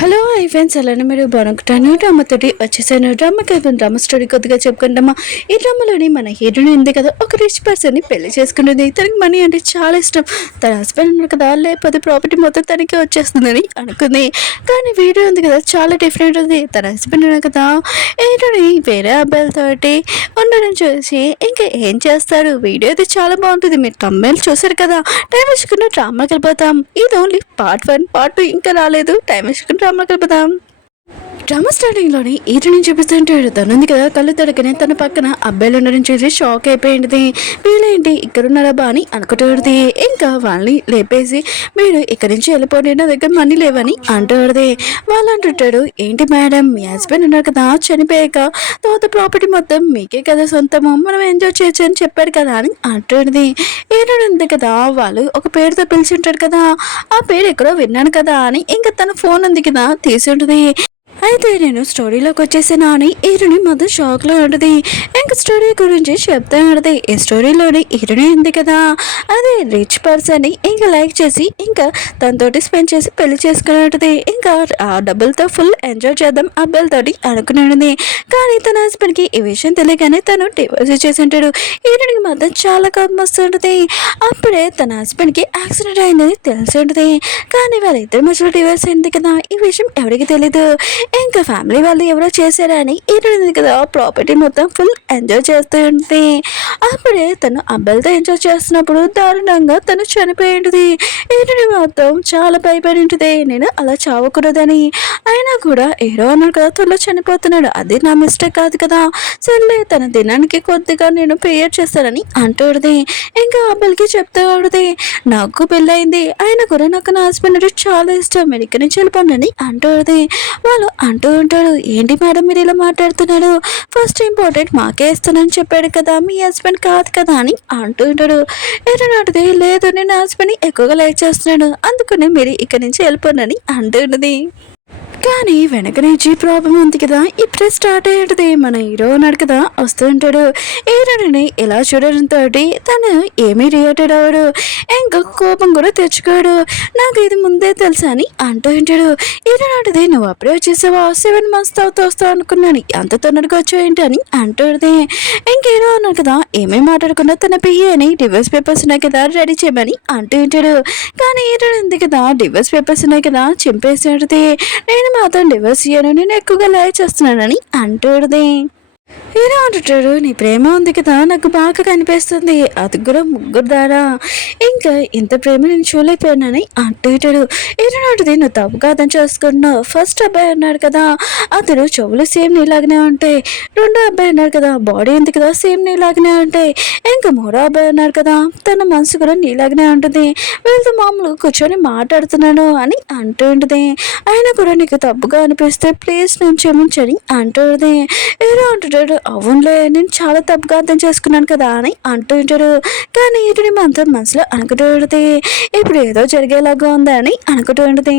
Hello hi friends, అలానే మీరు బాగుంటాను. డ్రామాతోటి వచ్చేసాను. డ్రామా స్టోరీ కొద్దిగా చెప్పుకుంటామా. ఈ డ్రామాలోని మన హీరోయిన్ ఉంది కదా, ఒక రిచ్ పర్సన్ని పెళ్లి చేసుకునేది. తనకి మనీ అంటే చాలా ఇష్టం. తన హస్బెండ్ ఉన్నారు కదా, లేకపోతే ప్రాపర్టీ మొత్తం తనకే వచ్చేస్తుందని అనుకుంది. కానీ వీడియో ఉంది కదా, చాలా డిఫరెంట్ ఉంది. తన హస్బెండ్ ఉన్నారు కదా, హీరోని వేరే అబ్బాయిలతోటి ఉండడం చూసి ఇంకా ఏం చేస్తారు. వీడియో అయితే చాలా బాగుంటుంది. మీరు తమ్మేలు చూసారు కదా. టైం వేసుకున్న డ్రామాకి వెళ్ళిపోతాం. ఇది ఓన్లీ పార్ట్ 1, పార్ట్ 2 ఇంకా రాలేదు. టైం వేసుకుని డ్రామాకి వెళ్ళిపోతాం. డ్రామా స్టార్టింగ్లోని ఈతని చూపిస్తుంటాడు. తనుంది కదా, కళ్ళు తడకనే తన పక్కన అబ్బాయిలు ఉండడం చూసి షాక్ అయిపోయింది. వీళ్ళేంటి ఇక్కడున్నారా అని అనుకుంటుంది. ఇంకా వాళ్ళని లేపేసి మీరు ఇక్కడి నుంచి వెళ్ళిపోండి, నా దగ్గర మనీ లేవని అంటాడు. వాళ్ళు అంటుంటాడు, ఏంటి మేడం, మీ హస్బెండ్ ఉన్నారు కదా, చనిపోయాక తర్వాత ప్రాపర్టీ మొత్తం మీకే కదా సొంతము, మనం ఎంజాయ్ చేయొచ్చు అని చెప్పాడు కదా అని అంటుంది. ఏనుంది కదా, వాళ్ళు ఒక పేరుతో పిలిచి ఉంటాడు కదా, ఆ పేరు ఎక్కడో విన్నాను కదా అని ఇంకా తన ఫోన్ ఉంది కదా తీసి ఉంటుంది. అయితే నేను స్టోరీలోకి వచ్చేసాను అని హీరోని మొదలు షాక్లో ఉంటుంది. ఇంకా స్టోరీ గురించి చెప్తా ఉంటుంది. ఈ స్టోరీలోని హీరోని ఉంది కదా, అదే రిచ్ పర్సన్ ఇంకా లైక్ చేసి ఇంకా తనతోటి స్పెండ్ చేసి పెళ్లి చేసుకుని ఉంటుంది. ఇంకా ఆ డబ్బులతో ఫుల్ ఎంజాయ్ చేద్దాం అబ్బాయిలతోటి అనుకునేది. కానీ తన హస్బెండ్కి ఈ విషయం తెలియగానే తను డివోర్స్ చేసి ఉంటాడు. హీరోనికి మాత్రం చాలా కోపం వస్తుంటుంది. అప్పుడే తన హస్బెండ్కి యాక్సిడెంట్ అయిందని తెలిసి ఉంటుంది. కానీ వాళ్ళిద్దరి మధ్యలో డివోర్స్ అయింది కదా, ఈ విషయం ఎవరికి తెలీదు. ఇంకా ఫ్యామిలీ వాళ్ళు ఎవరో చేశారని ఈరోజు కదా ప్రాపర్టీ మొత్తం ఫుల్ ఎంజాయ్ చేస్తూ ఉంటుంది. అప్పుడే తను అబ్బాయిలతో ఎంజాయ్ చేస్తున్నప్పుడు దారుణంగా తను చనిపోయి ఉంటుంది. ఈరోజు మొత్తం చాలా భయపడి ఉంటుంది, నేను అలా చావకూడదని. అయినా కూడా హీరో అన్నాడు కదా, త్వరలో చనిపోతున్నాడు, అది నా మిస్టేక్ కాదు కదా, సర్లే తన దినానికి కొద్దిగా నేను ప్రేయర్ చేస్తానని అంటుంది. ఇంకా అబ్బాయిలకి చెప్తూ ఉంటుంది, నాకు పెళ్ళయింది, అయినా కూడా నాకు నా హస్బెండ్ అంటే చాలా ఇష్టం, మీరు ఇక్కడి నుంచి వెళ్ళిపోండి అంటుంది. వాళ్ళు అంటూ ఉంటాడు, ఏంటి మేడం మీరు ఇలా మాట్లాడుతున్నాడు, ఫస్ట్ ఇంపార్టెంట్ మాకే ఇస్తానని చెప్పాడు కదా, మీ హస్బెండ్ కాదు కదా అని అంటూ ఉంటాడు. ఏదైనా లేదు, నేను హస్బెండ్ని ఎక్కువగా లైక్ చేస్తున్నాడు, అందుకనే మీరు ఇక్కడి నుంచి వెళ్ళిపోనని అంటున్నది. కానీ వెనక నుంచి ప్రాబ్లం ఉంది కదా, ఇప్పుడే స్టార్ట్ అయ్యేది. మన హీరో ఉన్నాడు కదా, వస్తూ ఉంటాడు. హీరోని ఇలా చూడడంతో తను ఏమీ రియాక్టెడ్ అవ్వడు, ఇంకా కోపం కూడా తెచ్చుకోడు. నాకు ఇది ముందే తెలుసా అని అంటూ ఉంటాడు. హీరో నాటిది, నువ్వు అప్పుడే వచ్చేసావా, 7 months తర్వాత వస్తావు అనుకున్నాను, అంత తొందరగా వచ్చావు ఏంటి అని అంటుంది. ఇంక హీరో ఉన్నాడు కదా, ఏమేమి మాట్లాడకుండా తన పియ్యని డివోర్స్ పేపర్స్ ఉన్నాయి కదా రెడీ చేయమని అంటూ ఉంటాడు. కానీ హీరో ఉంది కదా, డివోర్స్ పేపర్స్ ఉన్నాయి కదా చింపేసాడుది. నేను మాత్రం డివోర్స్ ఇయ్యను, నేను ఎక్కువగా లైక్ చేస్తున్నానని అంటుంది. హీరో అంటుంటాడు, నీ ప్రేమ ఉంది కదా నాకు బాగా కనిపిస్తుంది, అది కూడా ముగ్గురు దారా, ఇంకా ఇంత ప్రేమ నేను చూడలేకపోయానని అంటుంటాడు. హీరో అంటుంది, నువ్వు తప్పు కాదని చేసుకుంటున్నావు. ఫస్ట్ అబ్బాయి ఉన్నాడు కదా, అతడు చెవులు సేమ్ నీలాగానే ఉంటాయి. రెండో అబ్బాయి ఉన్నాడు కదా, బాడీ ఉంది కదా సేమ్ నీలాగానే ఉంటాయి. ఇంకా మూడో అబ్బాయి ఉన్నాడు కదా, తన మనసు కూడా నీలాగానే ఉంటుంది. వీళ్ళతో మామూలు కూర్చొని మాట్లాడుతున్నాను అని అంటూ ఉంటుంది. అయినా కూడా నీకు తప్పుగా అనిపిస్తే ప్లీజ్ నేను క్షమించని అంటుంది. హీరో అంటుంటాడు, అవునులే నేను చాలా తప్పుగా అర్థం చేసుకున్నాను కదా అని అంటూ ఉంటాడు. కానీ వీటిని మాత్రం మనసులో అనుకుంటూ ఉంటుంది, ఇప్పుడు ఏదో జరిగేలాగా ఉందని అనుకుంటూ ఉంటుంది.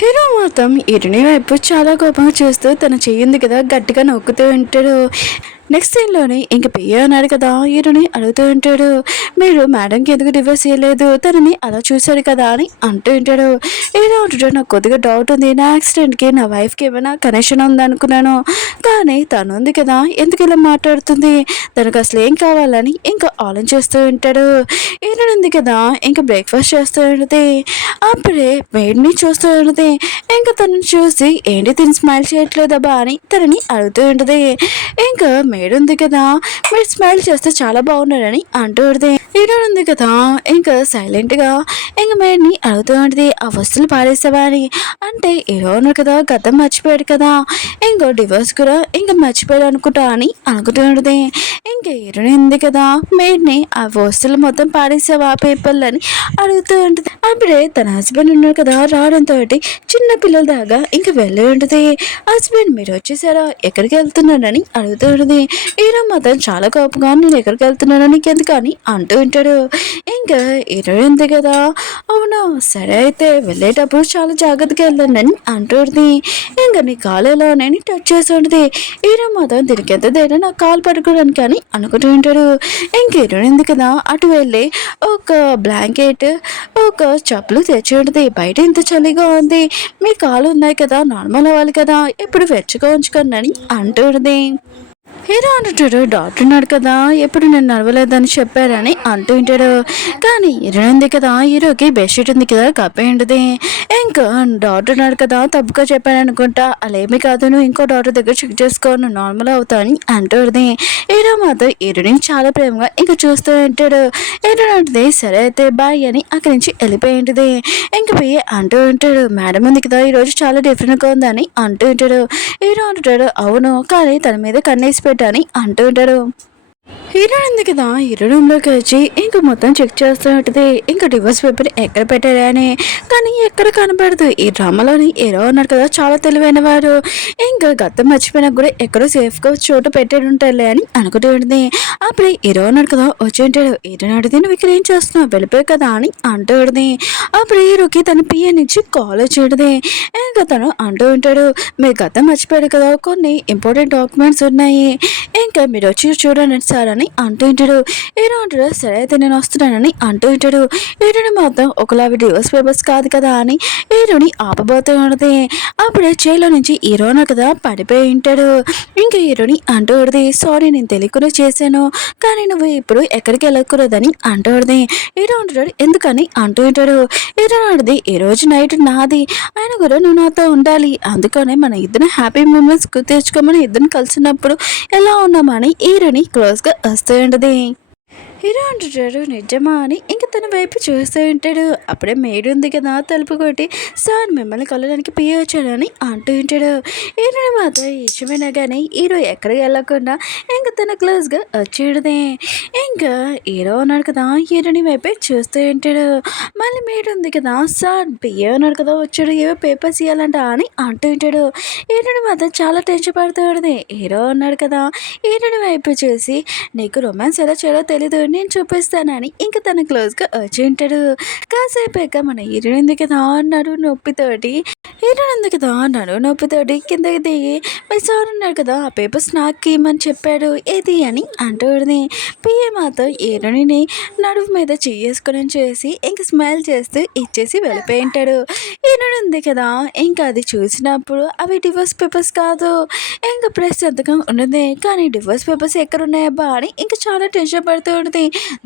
హీరో మాత్రం ఇరుని వైపు చాలా కోపంగా చూస్తూ తన చెయ్యింది కదా గట్టిగా నొక్కుతూ ఉంటాడు. నెక్స్ట్ సీన్లోనే ఇంక పియ్య అన్నాడు కదా, హీరోని అడుగుతూ ఉంటాడు, మీరు మేడంకి ఎందుకు డివోర్స్ చేయలేదు, తనని అలా చూశాడు కదా అని అంటూ ఉంటాడు. హీరో అంటుంటాడు, నాకు కొద్దిగా డౌట్ ఉంది, నా యాక్సిడెంట్కి నా వైఫ్కి ఏమైనా కనెక్షన్ ఉందనుకున్నాను, కానీ తను ఉంది కదా ఎందుకు ఇలా మాట్లాడుతుంది, తనకు అసలు ఏం కావాలని ఇంకా ఆలోచిస్తూ ఉంటాడు. హీరో ఉంది కదా ఇంకా బ్రేక్ఫాస్ట్ చేస్తూ ఉంటుంది. అప్పుడే మేడ్ని చూస్తూ ఉంటుంది. ఇంకా తనని చూసి ఏంటి తిని స్మైల్ చేయట్లేదబ్బా అని తనని అడుగుతూ ఉంటుంది. ఇంకా మేడ్ ఉంది కదా, మీరు స్మైల్ చేస్తే చాలా బాగున్నారని అంటూ ఉంటుంది. హీరో ఉంది కదా ఇంకా సైలెంట్గా ఇంకా మేడ్ని అడుగుతూ ఉంటుంది, ఆ వస్తువులు పారేసావా అని. అంటే హీరో ఉన్నాడు కదా, గతం మర్చిపోయాడు కదా, ఇంకో డివోర్స్ కూడా ఇంకా మర్చిపోయాడు అనుకుంటా అని అనుకుంటూ ఉంటుంది. ఇంకా హీరోని ఉంది కదా, మేడ్ని ఆ వస్తువులు మొత్తం పాడేసావా పేపర్లు అని అడుగుతూ ఉంటుంది. అప్పుడే తన హస్బెండ్ ఉన్నాడు కదా, రావడంతో చిన్న పిల్లల దాకా ఇంకా వెళ్ళి ఉంటుంది. హస్బెండ్ మీరు వచ్చేసారా, ఎక్కడికి వెళ్తున్నారని అడుగుతూ ఉంటుంది. హీరో మాత్రం చాలా కోపంగా నేను ఎక్కడికి వెళ్తున్నానో నీకెందుకు అని అంటూ ఉంటాడు. ఇంకా హీరో ఉంది కదా, అవునా సరే అయితే వెళ్ళేటప్పుడు చాలా జాగ్రత్తగా వెళ్ళండి అని అంటుంది. ఇంకా నీ కాలులో నేను టచ్ చేసి ఉంటుంది. హీరో మాత్రం దీనికి ఎంత ధైర్యం నా కాలు పట్టుకోవడానికి అని అనుకుంటూ ఉంటాడు. ఇంక హీరో ఉంది కదా అటు వెళ్ళి ఒక బ్లాంకెట్ ఒక చెప్పులు తెచ్చి ఉంటుంది. బయట ఇంత చలిగా ఉంది, మీ కాలు ఉన్నాయి కదా నార్మల్ అవ్వాలి కదా, ఇప్పుడు వెచ్చగా ఉంచుకోండి అని అంటుంది. హీరో అంటుంటాడు, డాక్టర్ ఉన్నాడు కదా ఎప్పుడు నేను నడవలేదని చెప్పారని అంటూ ఉంటాడు. కానీ హీరో ఉంది కదా, హీరోకి బెడ్షీట్ ఉంది కదా కప్పే ఉంటుంది. ఇంకా డాక్టర్ ఉన్నాడు కదా తప్పుగా చెప్పాను అనుకుంటా, అలా కాదు నువ్వు ఇంకో డాక్టర్ దగ్గర చెక్ చేసుకో నువ్వు నార్మల్ అవుతా అని అంటుంది. హీరో మాత్రం హీరోని చాలా ప్రేమగా ఇంకా చూస్తూ ఉంటాడు. హీరో అంటుంది సరే అయితే బాయ్ అని అక్కడి నుంచి వెళ్ళిపోయి ఉంటుంది. ఇంక పోయి అంటూ ఉంటాడు, మేడం ఉంది కదా ఈరోజు చాలా డిఫరెంట్గా ఉందని అంటూ ఉంటాడు. హీరో అంటుంటాడు అవును కానీ తన మీద కన్నేసి పెట్టని అంటూ ఉంటాడు. హీరో ఉంది కదా హీరో రూమ్లోకి వచ్చి ఇంకా మొత్తం చెక్ చేస్తూ ఉంటుంది. ఇంకా డివోర్స్ పేపర్ ఎక్కడ పెట్టారా అని, కానీ ఎక్కడ కనపడదు. ఈ డ్రామాలోని హీరో ఉన్నాడు కదా చాలా తెలివైన వారు, ఇంకా గతం మర్చిపోయినా కూడా ఎక్కడో సేఫ్గా చోటు పెట్టాడు ఉంటారులే అని అనుకుంటూ ఉంటుంది. అప్పుడే హీరో ఉన్నాడు కదా వచ్చి ఉంటాడు. హీరో అడిగితే నువ్వు ఇక్కడ ఏం చేస్తున్నావు వెళ్ళిపోయి కదా అని అంటూ ఉంటుంది. అప్పుడు హీరోకి తన పిఏ నుంచి కాల్ వచ్చేది. ఇంకా తను అంటూ ఉంటాడు మీరు గతం మర్చిపోయాడు కదా కొన్ని ఇంపార్టెంట్ డాక్యుమెంట్స్ ఉన్నాయి, ఇంకా మీరు వచ్చి చూడండి సార్ అని అంటూ ఉంటాడు. హీరో అంటాడు సరే అయితే నేను వస్తున్నానని అంటూ ఉంటాడు. హీరోని మాత్రం ఒకలావి డివోర్స్ పేపర్స్ కాదు కదా అని హీరోని ఆపబోతూ ఉంటుంది. అప్పుడే చైర్లో నుంచి హీరోను కదా పడిపోయి ఉంటాడు. ఇంకా హీరోని అంటూ ఉంటుంది సారీ నేను తెలియకుండా చేశాను, కానీ నువ్వు ఇప్పుడు ఎక్కడికి వెళ్ళకూడదని అంటూ ఉంటుంది. హీరో అంటాడు ఎందుకని అంటూ ఉంటాడు. హీరో అంటుంది ఈ రోజు నైట్ నాది ఆయన కూడా నువ్వు నాతో ఉండాలి, అందుకనే మన ఇద్దరు హ్యాపీ మూమెంట్స్ తెచ్చుకోమని ఇద్దరిని కలిసినప్పుడు ఎలా ఉన్నామని హీరోని క్లోజ్గా వస్తూ ఉంటుంది. హీరో అంటుంటాడు నిజమా అని ఇంక తన వైపు చూస్తూ ఉంటాడు. అప్పుడే మేడ్ ఉంది కదా తలుపు కొట్టి సార్ మిమ్మల్ని కలవడానికి పియ్య వచ్చాడని అంటూ ఉంటాడు. హీరోని మాత్రం ఇష్టమైనా కానీ హీరో ఎక్కడికి వెళ్ళకుండా ఇంకా తన క్లోజ్గా వచ్చేది. ఇంకా హీరో ఉన్నాడు కదా హీరోని వైపే చూస్తూ ఉంటాడు. మళ్ళీ మేడ్ ఉంది కదా సార్ పియ్య ఉన్నాడు కదా వచ్చాడు ఏవో పేపర్స్ ఇవ్వాలంట అని అంటూ ఉంటాడు. హీరోని మాత్రం చాలా టెన్షన్ పడుతూ ఉంటుంది. హీరో ఉన్నాడు కదా హీరోని వైపు చూసి నీకు రొమాన్స్ ఎలా చేయాలో తెలీదు నేను చూపిస్తానని ఇంకా తన క్లోజ్గా వచ్చి ఉంటాడు. కాసేపాక మన హీరోయిన్ ఉంది కదా నడు నొప్పితోటి కిందకి దిగి మీ సార్ ఉన్నాడు కదా ఆ పేపర్స్ నాకు ఇమ్మని చెప్పాడు ఏది అని అంటుంది. పిఏ మాత్రం హీరోయిని నడుము మీద చేసుకొని చేసి ఇంకా స్మైల్ చేస్తూ ఇచ్చేసి వెళ్ళిపోయి ఉంటాడు. హీరోయిన్ ఉంది కదా ఇంకా అది చూసినప్పుడు అవి డివోర్స్ పేపర్స్ కాదు ఇంకా ప్రెస్ సంతకం ఉన్నది, కానీ డివోర్స్ పేపర్స్ ఎక్కడ ఉన్నాయబ్బా అని ఇంకా చాలా టెన్షన్ పడుతూ ఉంటుంది.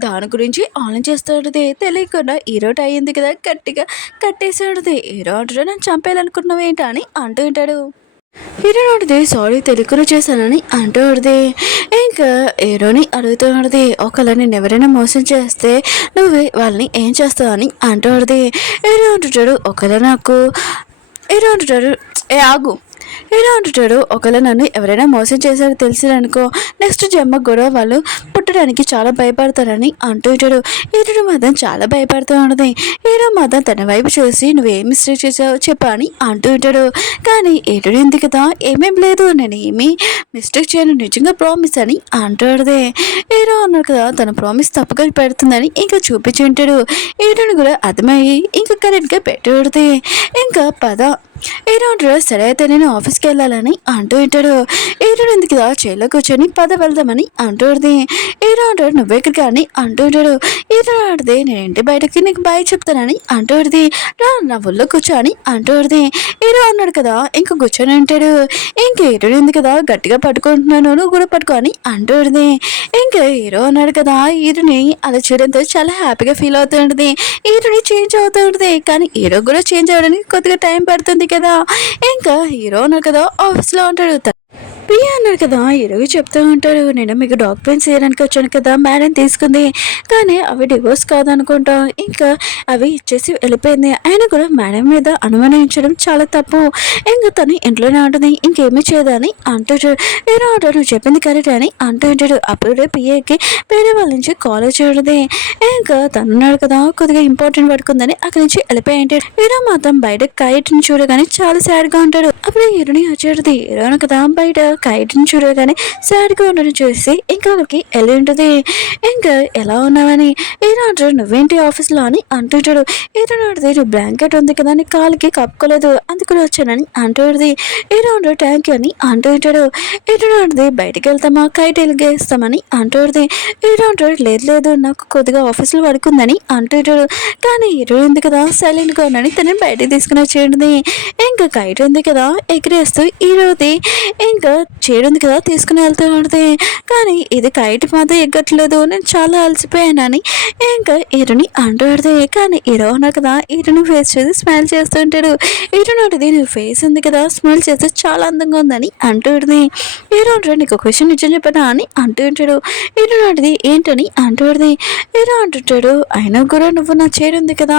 దాని గురించి ఆలోచన చేస్తూ ఉంటుంది. తెలియకుండా హీరో అయ్యింది కదా గట్టిగా కట్టేసాడుది. హీరో అంటాడు నన్ను చంపేయాలనుకున్నావు ఏంటా అని అంటూ ఉంటాడు. హీరో ఉంటుంది సారీ తెలుగులో చేశానని అంటూ ఉంటుంది. ఇంకా హీరోని అడుగుతూ ఉంటుంది ఒకవేళ నేను ఎవరైనా మోసం చేస్తే నువ్వు వాళ్ళని ఏం చేస్తావు అని అంటూ ఉంటుంది. హీరో అంటుంటాడు ఒకవేళ నాకు హీరో అంటుంటాడు ఆగు హీరో అంటుంటాడు ఒకవేళ నన్ను ఎవరైనా మోసం చేశారో తెలిసిననుకో నెక్స్ట్ జన్మకు కూడా వాళ్ళు పుట్టడానికి చాలా భయపడతారని అంటూ ఉంటాడు. హీరో మాత్రం చాలా భయపడుతూ ఉంటుంది. హీరో మాత్రం తన వైపు చూసి నువ్వేం మిస్టేక్ చేసావు చెప్పా అని అంటూ ఉంటాడు. కానీ హీరో ఉంది కదా ఏమేం లేదు నేను ఏమీ మిస్టేక్ చేయను నిజంగా ప్రామిస్ అని అంటాడుదే. హీరో అన్నాడు కదా తన ప్రామిస్ తప్పుగా పెడుతుందని ఇంకా చూపించి ఉంటాడు. హీరోని కూడా అర్థమయ్యి ఇంకా కరెక్ట్గా పెట్టేది. ఇంకా పద హీరో అంటాడు సరే అయితే నేను ఆఫీస్కి వెళ్ళాలని అంటూ ఉంటాడు. హీరో ఎందుకు చైర్లో కూర్చొని పద వెళ్దామని అంటుంది. హీరో అంటాడు నువ్వెక్కడికి అని అంటూ ఉంటాడు. హీరో ఆడితే నేను ఇంటి బయటకి నీకు బాయ్ చెప్తానని అంటుంది. నా ఒళ్ళో కూర్చో అని అంటుంది. హీరో అన్నాడు కదా ఇంకా కూర్చొని ఉంటాడు. ఇంకా హీరో ఎందుకు కదా గట్టిగా పట్టుకుంటున్నాను నువ్వు కూడా పట్టుకో అని అంటుంది. ఇంకా హీరో అన్నాడు కదా హీరోని అలా చూడంతో చాలా హ్యాపీగా ఫీల్ అవుతూ ఉంటుంది. హీరోని చేంజ్ అవుతూ ఉంటుంది, కానీ హీరో కూడా చేంజ్ అవ్వడానికి కొద్దిగా టైం పడుతుంది కదా. ఇంకా హీరో అన్నాడు కదా ఆఫీస్లో ఉంటాడు. పియ్య అన్నాడు కదా హీరోకి చెప్తూ ఉంటాడు నేను మీకు డాక్యుమెంట్స్ వేయడానికి వచ్చాను కదా మేడం తీసుకుంది, కానీ అవి డివోర్స్ కాదనుకుంటా ఇంకా అవి ఇచ్చేసి వెళ్ళిపోయింది. ఆయన కూడా మేడం మీద అనుమానించడం చాలా తప్పు, ఇంకా తను ఇంట్లోనే ఉంటుంది ఇంకేమీ చేయదని అంటాడు. హీరో అంటాడు నువ్వు చెప్పింది కరెక్ట్ అని అంటూ ఉంటాడు. అప్పుడే పిఏకి వేరే వాళ్ళ నుంచి కాల్ వచ్చేది. ఇంకా తనున్నాడు కదా కొద్దిగా ఇంపార్టెంట్ పడుకుందని అక్కడి నుంచి వెళ్ళిపోయి ఉంటాడు. హీరో మాత్రం బయట కైట్ని చూడగానే చాలా సాడ్గా ఉంటాడు. అప్పుడే హీరోని వచ్చేది. హీరోని కదా బయట కైట్ని చూడగానే సాడ్గా ఉండడం చూసి ఇంకా వాళ్ళకి వెళ్ళి ఉంటుంది. ఇంకా ఎలా ఉన్నావని ఈరోజు నువ్వేంటి ఆఫీస్లో అని అంటుంటాడు. ఈరోజు నువ్వు బ్లాంకెట్ ఉంది కదా అని కాలుకి కప్పుకోలేదు అందుకు వచ్చానని అంటుంది. ఈరోజు థ్యాంక్ యూ అని అంటుంటాడు. ఈరోజు బయటికి వెళ్తామా కైట్ వెలిగేస్తామని అంటుంది. ఈరోజు లేదు నాకు కొద్దిగా ఆఫీస్లో వర్క్ ఉందని అంటుంటాడు. కానీ ఈరోజు ఉంది కదా సైలెంట్గా ఉన్నాని తనని బయటికి తీసుకుని వచ్చేయండి. ఇంకా కైట్ ఉంది కదా ఎగిరేస్తూ ఈరోజు ఇంకా చేయడుంది కదా తీసుకుని వెళ్తూ ఉంటుంది. కానీ ఇది కైట్ మాత్రం ఎగ్గట్లేదు నేను చాలా అలసిపోయానని ఇంకా ఈరుని అంటాడుతుంది. కానీ హీరో ఉన్నారు కదా ఈరుని ఫేస్ చేసి స్మైల్ చేస్తూ ఉంటాడు. ఈరుని ఉంటుంది నీ ఫేస్ ఉంది కదా స్మైల్ చేస్తే చాలా అందంగా ఉందని అంటుంది. హీరో ఉంటాడు నీకు క్వశ్చన్ నిజం చెప్పనా అని అంటూ ఉంటాడు. హీరో ఉంటుంది ఏంటని అంటుంది. హీరో అంటుంటాడు అయినా కూడా నువ్వు నా చేరుంది కదా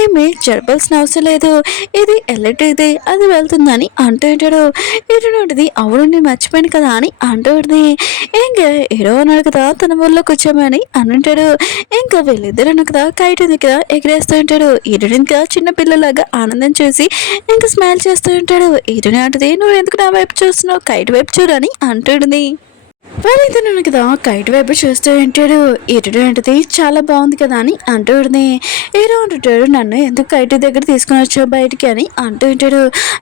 ఏమీ జరపాల్సిన అవసరం లేదు ఇది ఎల్లటిది అది వెళ్తుందని అంటూ ఉంటాడు. హీరో ఉంటుంది అవును నేను మర్చిపోయాను కదా అని అంటుంది. ఇంకా హీరో అన్నాడు కదా తన ఊళ్ళో కూర్చోమని అంటాడు. ఇంకా వీళ్ళిద్దరు కదా కైట్ ఉంది కదా ఎగిరేస్తూ ఉంటాడు. హీరోని ఇంకా చిన్న పిల్లలాగా ఆనందం చూసి ఇంకా స్మైల్ చేస్తూ ఉంటాడు. హీరోని అంటుంది నువ్వు ఎందుకు నా వైపు చూస్తున్నావు కైట్ వైపు చూడని అంటుంది. వాళ్ళైతే కదా కైట్ వైపు చూస్తూ ఉంటాడు. ఇటు ఏంటిది చాలా బాగుంది కదా అని అంటూ ఉంటుంది. హీరో అంటుంటాడు నన్ను ఎందుకు కైట్ దగ్గర తీసుకుని వచ్చావు బయటికి అని అంటూ ఉంటాడు.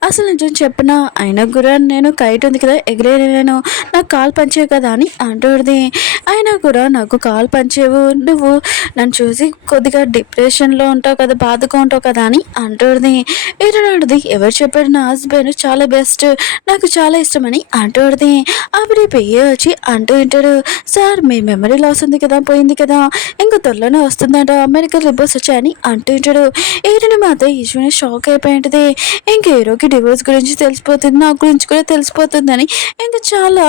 అసలు నిజం చెప్పిన అయినా కూడా నేను కైట్ ఉంది కదా ఎగిరేను నాకు కాలు పంచేవు కదా అని అంటుంది. అయినా కూడా నాకు కాలు పంచేవు నువ్వు నన్ను చూసి కొద్దిగా డిప్రెషన్లో ఉంటావు కదా బాధగా ఉంటావు కదా అని అంటుంది. హీరో అంటుంది ఎవరు చెప్పాడు నా హస్బెండ్ చాలా బెస్ట్ నాకు చాలా ఇష్టమని అంటుంది. అప్పుడు పెయ్య వచ్చి అంటూ ఉంటాడు సార్ మీ మెమరీ లాస్ ఉంది కదా పోయింది కదా ఇంకా త్వరలోనే వస్తుందంట మెడికల్ రిపోర్ట్స్ వచ్చాయని అంటూ ఉంటాడు. హీరోని మాత్రం ఈశ్వని షాక్ అయిపోయి ఉంటుంది. ఇంక హీరోకి డివోర్స్ గురించి తెలిసిపోతుంది నా గురించి కూడా తెలిసిపోతుందని ఇంకా చాలా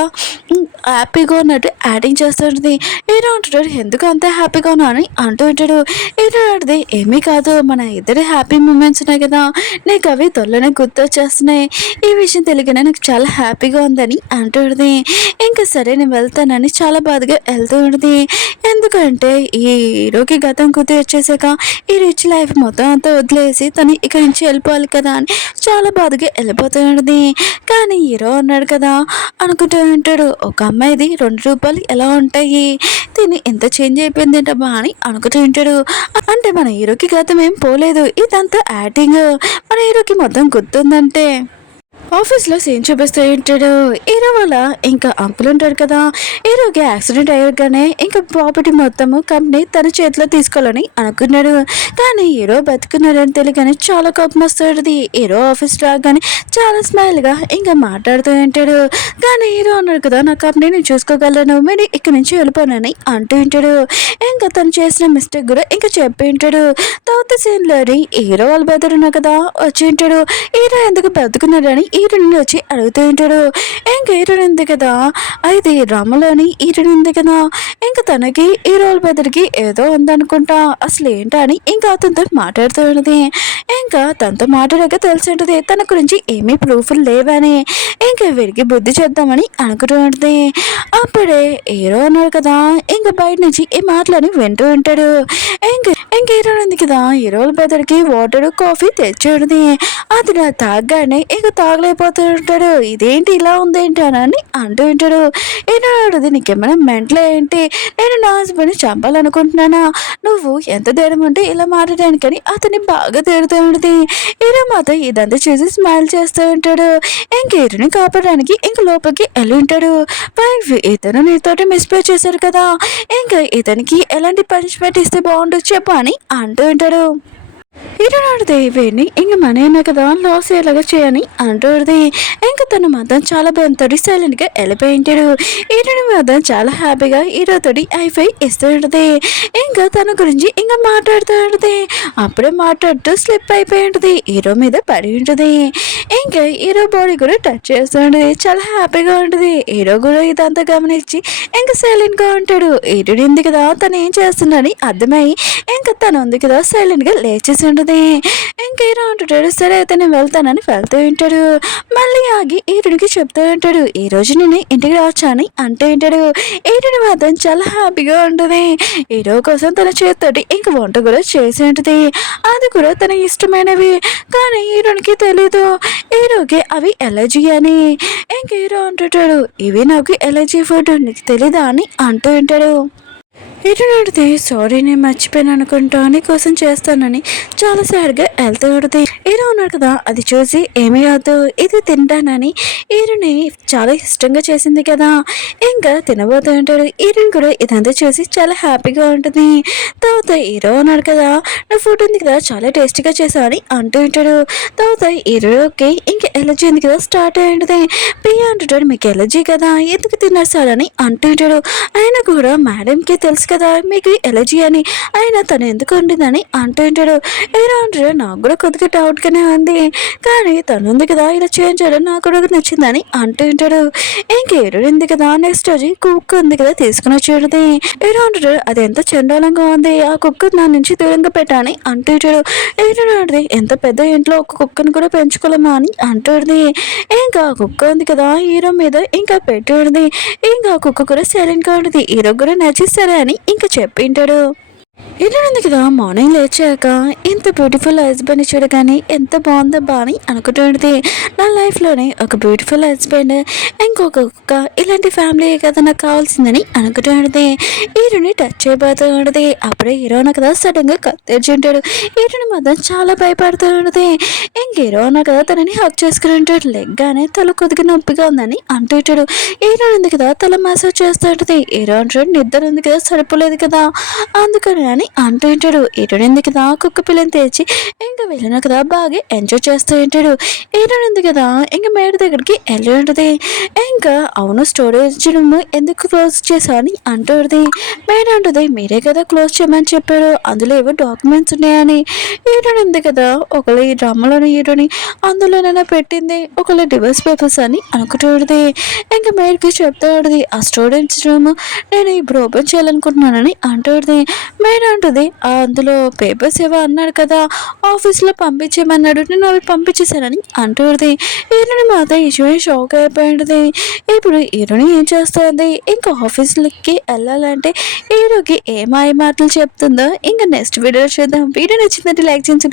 హ్యాపీగా ఉన్నట్టు యాక్టింగ్ చేస్తూ ఉంటుంది. హీరో అంటుంటాడు ఎందుకు అంత హ్యాపీగా ఉన్నా అని అంటూ ఉంటాడు. హీరో అంటుంది ఏమీ కాదు మన ఇద్దరు హ్యాపీ మూమెంట్స్ ఉన్నాయి కదా నీకు అవి త్వరలోనే గుర్తొచ్చేస్తున్నాయి ఈ విషయం తెలియగానే నాకు చాలా హ్యాపీగా ఉందని అంటుంది. ఇంకా సరే నేను వెళ్తానని చాలా బాధగా వెళ్తూ ఉంటుంది. ఎందుకంటే ఈ హీరోకి గతం గుర్తు వచ్చేసాక ఈ రిచ్ లైఫ్ మొత్తం అంతా వదిలేసి తను ఇక్కడి నుంచి వెళ్ళిపోవాలి కదా అని చాలా బాధగా వెళ్ళిపోతూ ఉంటుంది. కానీ హీరో అన్నాడు కదా అనుకుంటూ ఉంటాడు ఒక అమ్మాయిది 2 రూపాయలు ఎలా ఉంటాయి తిని ఎంత చేంజ్ అయిపోయింది ఏంటమ్మా అని అనుకుంటూ ఉంటాడు. అంటే మన హీరోకి గతం ఏం పోలేదు ఇదంతా యాక్టింగ్ మన హీరోకి మొత్తం గుర్తుందంటే ఆఫీస్లో సీన్ చూపిస్తూ ఉంటాడు. హీరో వల్ల ఇంకా అంకుల్ ఉంటాడు కదా హీరోకి యాక్సిడెంట్ అయ్యగానే ఇంకా ప్రాపర్టీ మొత్తము కంపెనీ తన చేతిలో తీసుకోవాలని అనుకున్నాడు. కానీ హీరో బతుకున్నాడని తెలియగానే చాలా కోపం వస్తుంది. హీరో ఆఫీస్ రాగానే చాలా స్మైల్గా ఇంకా మాట్లాడుతూ ఉంటాడు. కానీ హీరో అన్నాడు కదా నా కంపెనీ నేను చూసుకోగలను మీరు ఇక్కడి నుంచి వెళ్ళిపోనని అంటూ ఉంటాడు. ఇంకా తను చేసిన మిస్టేక్ కూడా ఇంకా చెప్పి ఉంటాడు. తర్వాత సీన్లోని హీరో వాళ్ళు బెదరున్నా కదా వచ్చి ఉంటాడు. హీరో ఎందుకు బతుకున్నాడని హీరోని వచ్చి అడుగుతూ ఉంటాడు. ఇంకా హీరోని ఉంది కదా అయితే డ్రామాలోని హీరోని ఉంది కదా ఇంకా తనకి హీరో బెదరికి ఏదో ఉందనుకుంటా అసలు ఏంటా అని ఇంకా అతనితో మాట్లాడుతూ ఉన్నది. ఇంకా తనతో మాట్లాడాక తెలిసి ఉంటుంది తన గురించి ఏమీ ప్రూఫ్లు లేవని ఇంకా వీరికి బుద్ధి చేద్దామని అనుకుంటూ ఉంటుంది. అప్పుడే హీరో అన్నాడు కదా ఇంకా బయట నుంచి ఈ మాటలని వింటూ ఉంటాడు. ఇంక హీరో ఉంది కదా హీరోల బెదరికి వాటర్ కాఫీ తెచ్చి ఉంటుంది. అది తాగగానే ఇక తాగలేకపోతూ ఉంటాడు. ఇదేంటి ఇలా ఉందేంటి అని అంటూ ఉంటాడు. ఏంటో నీకేమైనా మెంటల్ ఏంటి నేను నా హస్బెండ్ని చంపాలనుకుంటున్నానా నువ్వు ఎంత ధైర్యం ఉంటే ఇలా మాట్లాడడానికని అతన్ని బాగా తిడుతూ ఉంటుంది. హీరో మాత్రం ఇదంతా చూసి స్మైల్ చేస్తూ ఉంటాడు. ఇంక హీరోని కాపాడడానికి ఇంక లోపలికి వెళ్ళి ఉంటాడు. ఇతను నీతోటి మిస్బిహేవ్ చేశారు కదా ఇంకా ఇతనికి ఎలాంటి పనిష్మెంట్ ఇస్తే బాగుండదు చెప్పు అని అంటూ ఉంటాడు. హీరోనాడుది వీడిని ఇంక మన కదా లాస్ అయ్యేలాగా చేయని అంటుంది. ఇంకా తను మాత్రం చాలా భయంతో సైలెంట్గా వెళ్ళిపోయి ఉంటాడు. హీరోని మాత్రం చాలా హ్యాపీగా హీరోతోటి ఐఫై ఇస్తూ ఉంటుంది. ఇంకా తన గురించి ఇంకా మాట్లాడుతూ ఉంటుంది. అప్పుడే మాట్లాడుతూ స్లిప్ అయిపోయి ఉంటుంది. హీరో మీద పడి ఉంటుంది. ఇంకా హీరో బాడీ కూడా టచ్ చేస్తూ ఉంటుంది. చాలా హ్యాపీగా ఉంటుంది. హీరో కూడా ఇదంతా గమనించి ఇంకా సైలెంట్గా ఉంటాడు. హీరోని ఉంది కదా తను ఏం చేస్తుందని అర్థమై ఇంకా తను ఉంది కదా సైలెంట్గా లేచేసి ఉంటుంది. ఇంకా హీరో అంటుంటాడు సరే అయితే నేను వెళ్తానని వెళ్తూ ఉంటాడు. మళ్ళీ ఆగి హీరోనికి చెప్తూ ఉంటాడు ఈ రోజు నేను ఇంటికి రావచ్చా అని అంటూ ఉంటాడు. హీరోని మాత్రం చాలా హ్యాపీగా ఉంటుంది. హీరో కోసం తన చేతితోటి ఇంక వంట కూడా చేసి ఉంటుంది. అది కూడా తన ఇష్టమైనవి. కానీ హీరోనికి తెలీదు. హీరోకి అవి ఎలర్జీ అని. ఇంక హీరో అంటుంటాడు, ఇవి నాకు ఎలర్జీ ఫుడ్ నీకు తెలీదా అని అంటూ ఉంటాడు. ఇటు నడితే సారీ నేను మర్చిపోయాను అనుకుంటా నీకోసం చేస్తానని చాలా సాడ్గా వెళ్తూ ఉంటుంది. హీరో ఉన్నాడు కదా, అది చూసి ఏమీ కాదు ఇది తింటానని హీరోని చాలా ఇష్టంగా చేసింది కదా, ఇంకా తినబోతూ ఉంటాడు. హీరోని కూడా ఇదంతా చూసి చాలా హ్యాపీగా ఉంటుంది. తర్వాత హీరో ఉన్నాడు కదా, నా ఫుడ్ ఉంది కదా చాలా టేస్టీగా చేసావు అని అంటూ ఉంటాడు. తర్వాత హీరోకి ఇంకా ఎలర్జీ ఉంది కదా స్టార్ట్ అయి ఉంటుంది. ప్రియా అంటుంటాడు, మీకు ఎలర్జీ కదా ఎందుకు తిన్నారు సార్ అని అంటూ ఉంటాడు. ఆయన కూడా మేడంకి తెలుసు కదా మీకు ఎలర్జీ అని, అయినా తను ఎందుకు వండిందని అంటూ ఉంటాడు. హీరో అంటాడు, నాకు కూడా కొద్దిగా డౌట్గానే ఉంది కానీ తను ఉంది కదా ఇలా చేంజ్ చేయడం నాకు కూడా నచ్చిందని అంటూ ఉంటాడు. ఇంక హీరో ఉంది కదా నెక్స్ట్ రోజు కుక్క ఉంది కదా తీసుకుని వచ్చేది. హీరో అంటాడు, అది ఎంత చండాలంగా ఉంది ఆ కుక్క నా నుంచి దూరంగా పెట్టాని అంటూ ఉంటాడు. హీరో అంటుంది, ఎంత పెద్ద ఇంట్లో ఒక కుక్కను కూడా పెంచుకోలేమా అని అంటుంది. ఇంకా కుక్క ఉంది కదా హీరో మీద ఇంకా పెట్టి ఉంటుంది. ఇంకా కుక్క కూడా సైలెంట్గా ఉంటుంది. హీరో కూడా నచ్చిస్తారా అని ఇంకా చెప్పింటాడు. ఏంటంది కదా మార్నింగ్ లేచాక ఇంత బ్యూటిఫుల్ హస్బెండ్ చూడగానే ఎంత బాగుందబ్బా అని అనుకుంటుంది. నా లైఫ్లోనే ఒక బ్యూటిఫుల్ హస్బెండ్ ఇంకొక ఇలాంటి ఫ్యామిలీ కదా నాకు కావాల్సిందని అనుకుంటుంది. హీరోని టచ్ చేయబోతూ ఉంటుంది. అప్పుడే హీరోనా కదా సడన్గా కత్తెరిచి ఉంటాడు. హీరోని మాత్రం చాలా భయపడుతూ ఉంటుంది. ఇంక హీరోనా కదా తనని హక్ చేసుకుని ఉంటాడు. లెగ్గానే తల కొద్దిగా నొప్పిగా ఉందని అంటూ ఉంటాడు. హీరో ఉంది కదా తల మసాజ్ చేస్తూ ఉంటుంది. హీరో అంటాడు, నిద్ర ఉంది కదా సరిపోలేదు కదా అందుకని అని అంటూ ఉంటాడు. ఏటోడింది కదా కుక్క పిల్లని తెచ్చి ఇంకా వెళ్ళిన కదా బాగా ఎంజాయ్ చేస్తూ ఉంటాడు. ఏటోడింది కదా ఇంకా మేడ దగ్గరికి వెళ్ళి ఉంటుంది. ఇంకా అవును స్టోరేజ్ రూమ్ ఎందుకు క్లోజ్ చేసా అని అంటుంది. మేడ ఉంటుంది, మీరే కదా క్లోజ్ చేయమని చెప్పారు అందులో ఏవో డాక్యుమెంట్స్ ఉన్నాయని. ఏటోడింది కదా ఒకళ్ళు ఈ డ్రమ్లోని హీరోని అందులోనైనా పెట్టింది ఒకళ్ళు డివోర్స్ పేపర్స్ అని అనుకుంటుంది. ఇంకా మేడకి చెప్తూ ఉంటుంది, ఆ స్టోరేజ్ రూమ్ నేను ఇప్పుడు ఓపెన్ చేయాలనుకుంటున్నానని అంటుంది. మేడం అంటుంది, అందులో పేపర్స్ ఏవో అన్నాడు కదా ఆఫీస్లో పంపించేయమన్నాడు నేను అవి పంపించేశానని అంటుంది. హీరోని మాత్రం ఇటువంటి షాక్ అయిపోయింది. ఇప్పుడు హీరోని ఏం చేస్తుంది ఇంకా ఆఫీస్కి వెళ్ళాలంటే హీరోకి ఏ మాయ మాటలు చెప్తుందో ఇంకా నెక్స్ట్ వీడియో చూద్దాం. వీడియో నచ్చిందంటే లైక్ చేసి